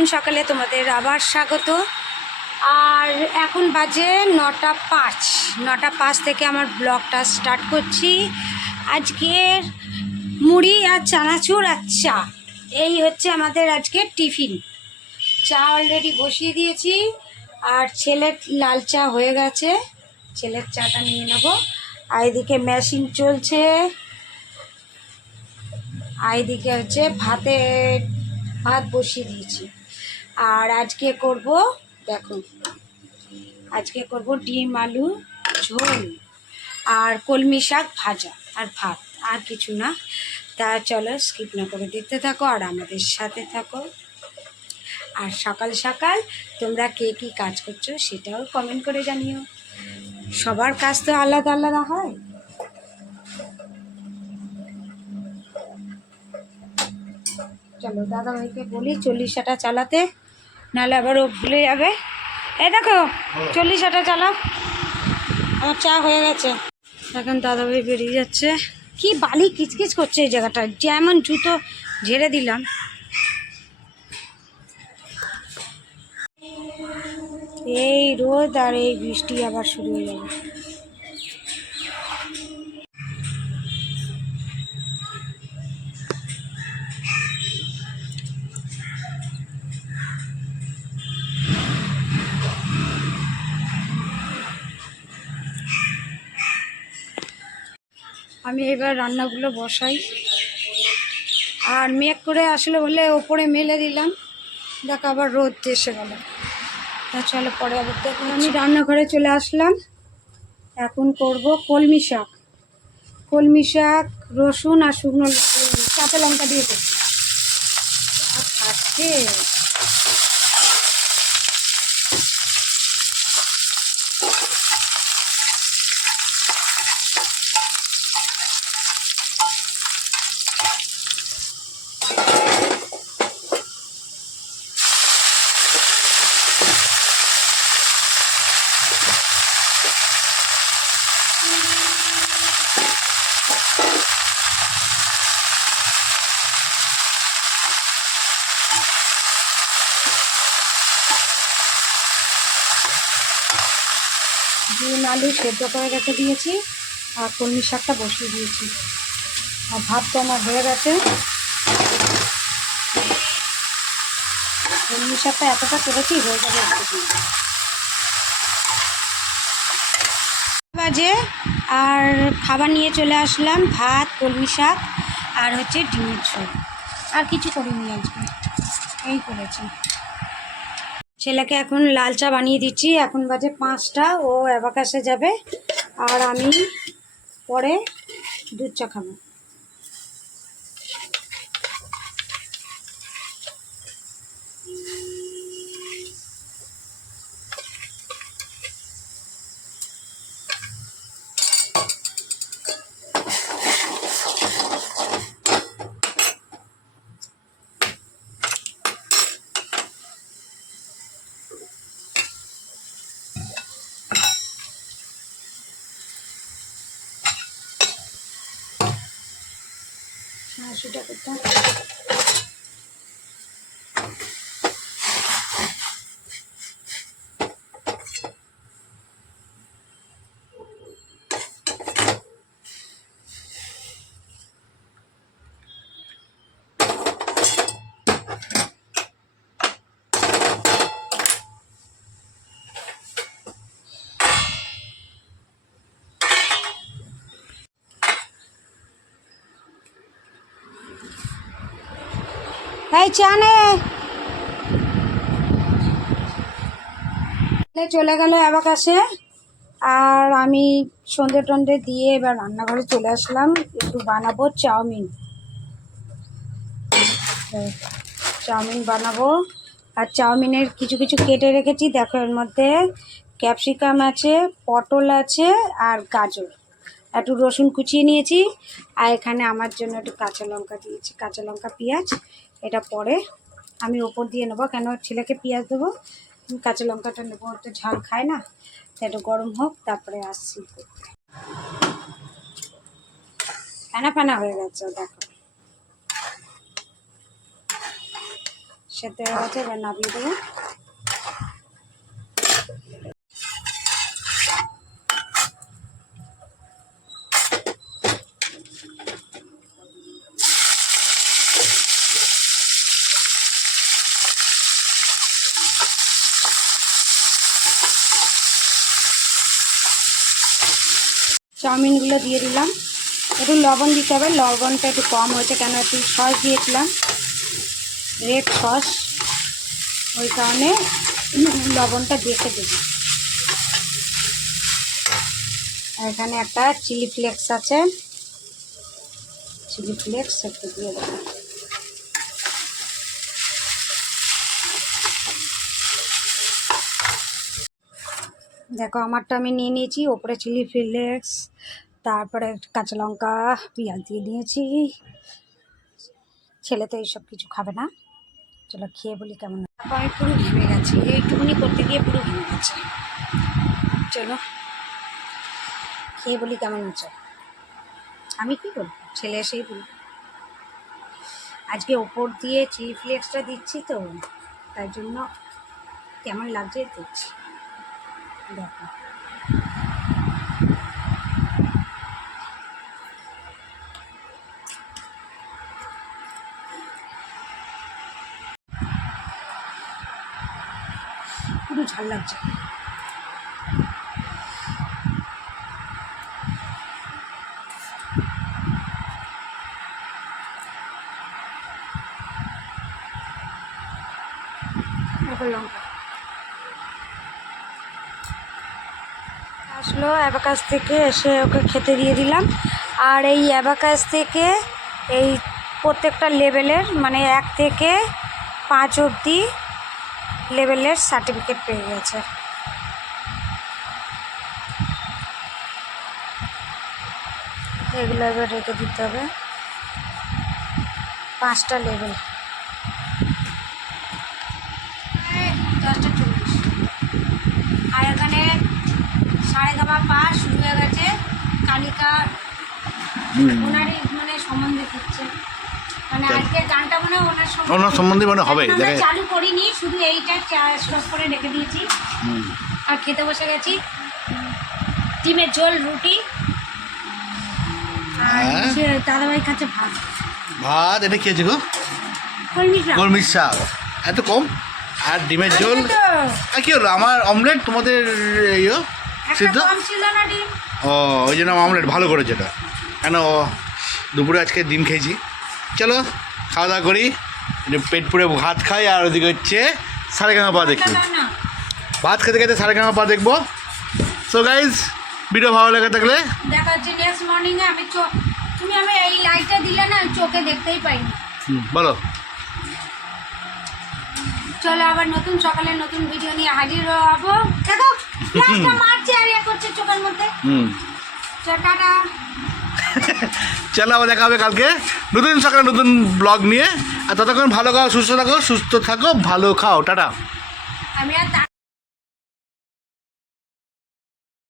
নতুন সকালে তোমাদের আবার স্বাগত। আর এখন বাজে নটা পাঁচ। নটা পাঁচ থেকে আমার ব্লগটা স্টার্ট করছি। আজকের মুড়ি আর চানাচুর আর চা, এই হচ্ছে আমাদের আজকের টিফিন। চা অলরেডি বসিয়ে দিয়েছি, আর ছেলের লাল চা হয়ে গেছে। ছেলের চাটা নিয়ে নেব। আর এদিকে মেশিন চলছে। আর এদিকে হচ্ছে ভাতে ভাত বসিয়ে দিয়েছি। আর আজকে করব, দেখো, আজকে করব ডিম, আলু, ঝোল আর কলমি শাক ভাজা আর ভাত, আর কিছু না। তা চলো স্কিপ না করে দেখতে থাকো আর আমাদের সাথে থাকো। আর সকাল সকাল তোমরা কে কী কাজ করছ সেটাও কমেন্ট করে জানিও। সবার কাজ তো আলাদা আলাদা হয়। চলো দাদা ভাইকে বলি চল্লিশাটা চালাতে। নাহলে আবার ও ভুলে যাবে। এ দেখো চল্লিশাটা চালাও। আমার চা হয়ে গেছে। এখন দাদা ভাই বেরিয়ে যাচ্ছে। কি বালি কিচকিচ করছে এই জায়গাটা যেমন জুতো ঝেড়ে দিলাম। এই রোদ আর এই বৃষ্টি আবার শুরু হয়ে যাবে আমি এবার রান্নাগুলো বসাই। আর মেঘ করে আসলে বলে ওপরে মেলে দিলাম। দেখ আবার রোদ এসে গেল। তা পরে আবার দেখো আমি রান্নাঘরে চলে আসলাম। এখন করব কলমি শাক। কলমি শাক, রসুন আর শুকনো কাঁচা লঙ্কা দিয়ে করছি। আর খাচ্ছে? ডিম আলু, সেদ্ধ করে রেখে দিয়েছি আর কলমি শাকটা বসিয়ে দিয়েছি। আর ভাত তো আমার হয়ে গেছে। কলমি শাকটা এতটা করেছি, হয়ে যাবে বাজে, আর খাবার নিয়ে চলে আসলাম, ভাত, কলমি শাক আর হচ্ছে ডিমের ঝোল। আর কিছু করিনি আজকে। এই করেছি। ছেলেকে এখন লাল চা বানিয়ে দিচ্ছি। এখন বাজে পাঁচটা, ও অ্যাবাকাসে যাবে। আর আমি পরে দুধ চা খাব। হাসিটা করতাম এই চানে। চলে গেল অ্যাবাকাসে। আর আমি সন্ধে টন্ধে দিয়ে এবার রান্নাঘরে চলে আসলাম। একটু বানাবো চাউমিন। চাউমিন বানাবো। আর চাউমিনের কিছু কিছু কেটে রেখেছি, দেখো এর মধ্যে। ক্যাপসিকাম আছে, পটল আছে, আর গাজর। একটু রসুন কুচিয়ে নিয়েছি, আর এখানে আমার জন্য একটু কাঁচা লঙ্কা দিয়েছি, কাঁচা লঙ্কা পেঁয়াজ। এটা পরে আমি ওপর দিয়ে নেব, কেন ছেলেকে পেঁয়াজ দেবো কাঁচা লঙ্কাটা নেব তো ঝাল খায় না তো একটু গরম হোক, তারপরে আসছি। ফেনা ফেনা হয়ে গেছে, দেখো। সেদ্ধ হয়ে গেছে, এবার নামিয়ে দেবো। চাউমিনগুলো দিয়ে দিলাম। একটু লবণ দিতে হবে। লবণটা একটু কম হয়েছে কেন একটু সস দিয়েছিলাম। Red sauce. ওই কারণে লবণটা দেখে দেবো। এখানে একটা চিলি ফ্লেক্স আছে। চিলি ফ্লেক্স একটু দিয়ে দেবো। দেখো, আমারটা আমি নিয়ে নিয়েছি। ওপরে চিলি ফ্লেক্স, তারপরে কাঁচা লঙ্কা, পেঁয়াজ দিয়ে দিয়েছি। ছেলে তো এইসব কিছু খাবে না। চলো খেয়ে বলি কেমন। আমি পুরো ঘেমে গেছি। এইটুকুনি করতে গিয়ে পুরো ঘেমে গেছে। চলো, খেয়ে বলি কেমন হচ্ছে। আমি কি বলব ছেলে এসেই বলব আজকে ওপর দিয়ে চিলি ফ্লেক্সটা দিচ্ছি তো, তাই জন্য কেমন লাগছে দিচ্ছি দেখো পুরো ঝাল লাগছে এরপর লঙ্কা আসলো অ্যাবাকাস থেকে এসে ওকে খেতে দিয়ে দিলাম। আর এই অ্যাবাকাস থেকে এই প্রত্যেকটা লেভেলের মানে এক থেকে পাঁচ অবধি লেভেলের সার্টিফিকেট পেয়ে গেছে। এগুলো এবার রেখে দিতে হবে। পাঁচটা লেভেল দশটা চল্লিশ আর এখানে সাড়ে দামা পাস শুরু হয়ে গেছে। কালিকা ওনারই মানে সম্বন্ধে দিচ্ছে। মানে আজকে গানটা মনে ওনার সম্বন্ধে- ওনার সম্বন্ধে মানে হবে চালু করিনি শুধু এইটা করে রেখে দিয়েছি। আর খেতে বসে গেছি। ডিমের ঝোল রুটি। আর হ্যাঁ। দাদাভাই খাচ্ছে ভাত। ভাত এটা খেয়েছি গো? কলমি শাক। কলমির শাক। এত কম? আর ডিমের ঝোল? আর কি হলো? আমার অমলেট তোমাদের ইয়ে? সিদ্ধ? ও ওই জন্য আমার অমলেট ভালো করেছে এটা। কেন দুপুরে আজকে ডিম খেয়েছি। চলো খাওয়া দাওয়া করি। পেট পুড়ে ভাত খাই আর ওদিকে হচ্ছে সাড়ে গাঙা পা দেখি ভাত খেতে খেতে সাড়ে গাঙা পা দেখব। সো গাইজ ভিডিও ভালো লেগে থাকলে দেখা নেক্সট আমি তুমি আমি এই লাইটটা দিলে না চোখে দেখতেই পাইনি। হুম, বলো। চলো আবার নতুন সকালে নতুন ভিডিও নিয়ে হাজির হব। দেখো মধ্যে হুম। চলো টাটা। চলো আবার দেখা হবে কালকে। নতুন সকালে নতুন ব্লগ নিয়ে। আর ততক্ষণ ভালো খাও সুস্থ থাকো সুস্থ থাকো ভালো খাও। টাটা। আমি আর